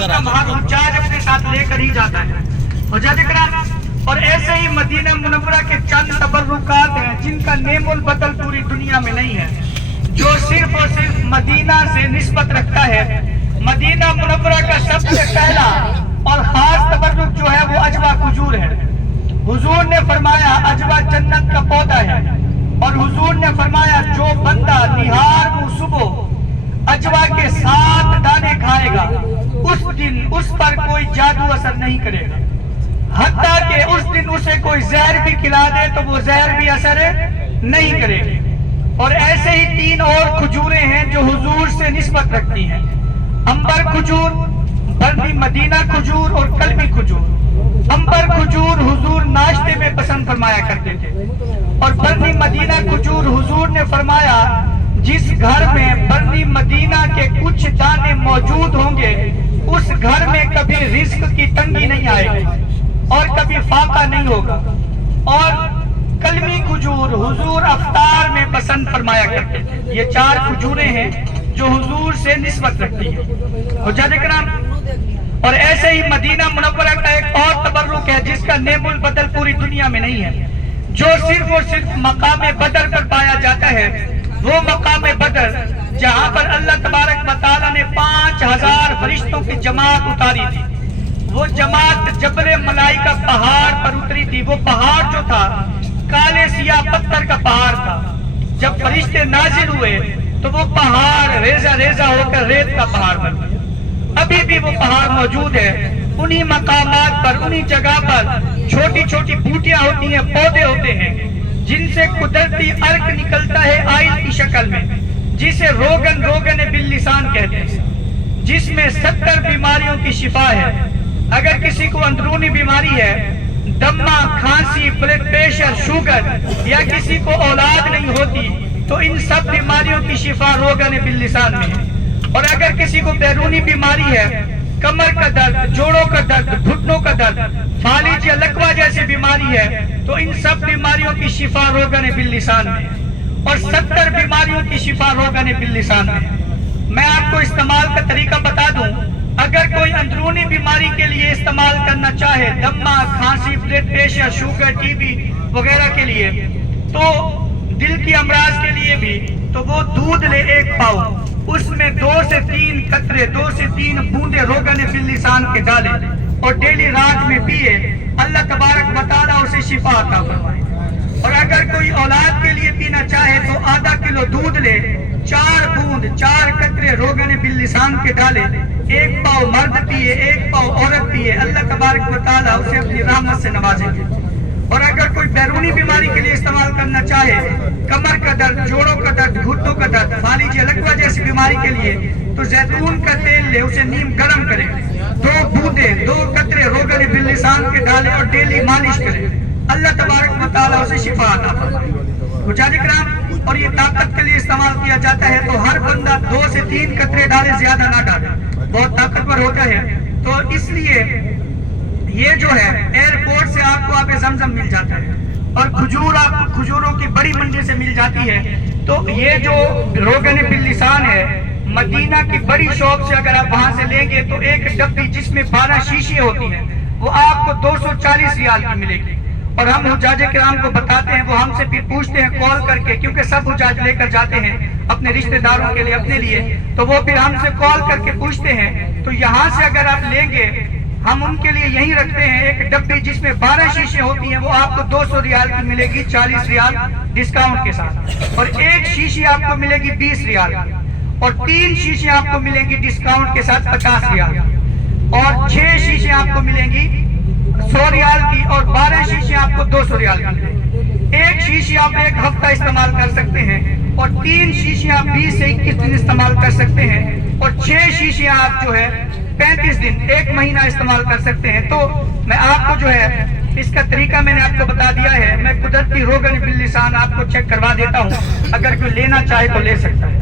इस्लाम का महाउजाज अपने साथ लेकर ही जाता है। और ऐसे ही मदीना मुनव्वरा के चंद तबर्रुकात हैं जिनका नेमुल बदल पूरी दुनिया में नहीं है, जो सिर्फ और सिर्फ मदीना से निस्बत रखता है। मदीना मुनव्वरा का सबसे पहला और खास तबर्रुक जो है वो अजवा खजूर है। हुजूर ने फरमाया अजवा जन्नत का पौधा है, और हुजूर ने फरमाया जो बंदा निहार मुँह सुबह अजवा के 7 दाने खाएगा उस दिन उस पर कोई जादू असर नहीं करेगा, हत्ता कि उस दिन उसे कोई जहर भी खिला दे तो वो जहर भी असर नहीं करेगी। और ऐसे ही 3 और खजूरें हैं जो हुजूर से निस्बत रखती हैं, अंबर खजूर, बर्नी मदीना खजूर और कलमी खजूर। अंबर खजूर हुजूर नाश्ते में पसंद फरमाया करते थे, और बर्नी मदीना खजूर हुजूर ने फरमाया जिस घर में बर्नी मदीना के कुछ दाने मौजूद होंगे उस घर में कभी रिस्क की तंगी नहीं आएगी और कभी फाका नहीं होगा। और कलमी खजूर हुजूर अफ्तार में पसंद फरमाया करते थे। ये 4 खजूरें हैं जो हुजूर से निस्बत रखती है। हुज्जाज इकराम, और ऐसे ही मदीना मुनव्वरा का एक और तबर्रुक है जिसका नेमुल बदल पूरी दुनिया में नहीं है, जो सिर्फ और सिर्फ मकाम बदर पर पाया जाता है। वो मकाम बदर जहाँ पर अल्लाह तबारक व तआला ने 5000 फरिश्तों की जमात उतारी थी। वो जमात जबल मलाइका पहाड़ पर उतरी थी। वो पहाड़ जो था काले सियाह पत्थर का पहाड़ था। जब फरिश्ते नाजिल हुए तो वो पहाड़ रेजा रेजा होकर रेत का पहाड़ बन गया। अभी भी वो पहाड़ मौजूद है। उन्हीं मकामात पर, उन्हीं जगह पर छोटी छोटी बूटियां होती हैं, पौधे होते हैं जिनसे कुदरती अर्क निकलता है आइल की शक्ल में, जिसे रोगन रोगन बिल्लिसान कहते हैं, जिसमें 70 बीमारियों की शिफा है। अगर किसी को अंदरूनी बीमारी है, दम्मा, खांसी, ब्लड प्रेशर, शुगर, या किसी को औलाद नहीं होती, तो इन सब बीमारियों की शिफा रोगन बिल्लिसान में है। और अगर किसी को बैरूनी बीमारी है, कमर का दर्द, जोड़ों का दर्द, घुटनों का दर्द, फालिज या लकवा जैसी बीमारी है, तो इन सब बीमारियों की शिफा रोगन बिल्लिसान में है। और 70 बीमारियों की शिफा रोगन बिल्लिसान में है। मैं आपको इस्तेमाल का तरीका बता दूं। अगर कोई अंदरूनी बीमारी के लिए इस्तेमाल करना चाहे, दम्मा, खांसी, ब्लड प्रेशर, शुगर, टीबी वगैरह के लिए, तो दिल की अमराज के लिए भी, तो वो दूध ले 1 पाव, उसमें 2 से 3 कतरे, 2 से 3 बूंदे रोगन बिल्लिसान के डाले और डेली रात में पिए। अल्लाह तबारक व तआला उसे शिफा अता फरमाए। और अगर कोई औलाद के लिए पीना चाहे तो आधा किलो दूध ले, 4 बूंद, 4 कतरे रोगन बिल्लिसान के डाले, 1 पाव मर्द पिए, 1 पाव औरत पिए। अल्लाह तबारक व तआला उसे अपनी रहमत से नवाजेंगे। और अगर कोई बैरूनी बीमारी के लिए इस्तेमाल करना चाहे, कमर का दर्द, जोड़ों का दर्द, घुटनों का दर्द, फालिज या लकवा जैसी बीमारी के लिए, तो जैतून का तेल ले, उसे नीम गर्म करे, 2 बूंदे, 2 कतरे रोगन बिल्लिसान के डाले और डेली मालिश करे। अल्लाह तबारक व तआला उसे शिफा अता फरमाए। हुज्जाज इकराम, और ये ताकत के लिए इस्तेमाल किया जाता है, तो हर बंदा 2 से 3 कतरे डाले, ज्यादा ना डाले, बहुत ताकतवर होता है। तो इसलिए ये जो है एयरपोर्ट से आपको आबे ज़मज़म मिल जाता है, और खजूर आपको खजूरों की बड़ी मंडी से मिल जाती है। तो ये जो रोगन बिल्लिसान है, मदीना की बड़ी शॉप से अगर आप वहां से लेंगे तो एक डब्बी जिसमें 12 शीशी होती हैं, वो आपको 240 रियाल की मिलेगी। और हम हुज्जाज किराम को बताते हैं, वो हमसे फिर पूछते हैं कॉल करके, क्योंकि सब हुज्जाज लेकर जाते हैं अपने रिश्तेदारों के लिए, अपने लिए, तो वो फिर हमसे कॉल करके पूछते हैं। तो यहाँ से अगर आप लेंगे, हम उनके लिए यही रखते हैं एक डब्बी जिसमें 12 शीशे होती हैं, वो आपको 200 रियाल की मिलेगी, 40 रियाल डिस्काउंट के साथ। और 1 शीशी आपको मिलेगी 20 रियाल, और 3 शीशे आपको मिलेंगी डिस्काउंट के साथ 50 रियाल, और 6 शीशे आपको मिलेंगी 100 रियाल की, और 12 शीशे आपको 200 रियाल की मिलेगी। 1 शीशी आप 1 हफ्ता इस्तेमाल कर सकते हैं, और 3 शीशे आप 20 से 21 दिन इस्तेमाल कर सकते हैं, और 6 शीशे आप जो है 35 दिन, 1 महीना इस्तेमाल कर सकते हैं। तो मैं आपको जो है इसका तरीका मैंने आपको बता दिया है। मैं कुदरती रोगन बिल्लिसान आपको चेक करवा देता हूँ, अगर कोई लेना चाहे तो ले सकता है।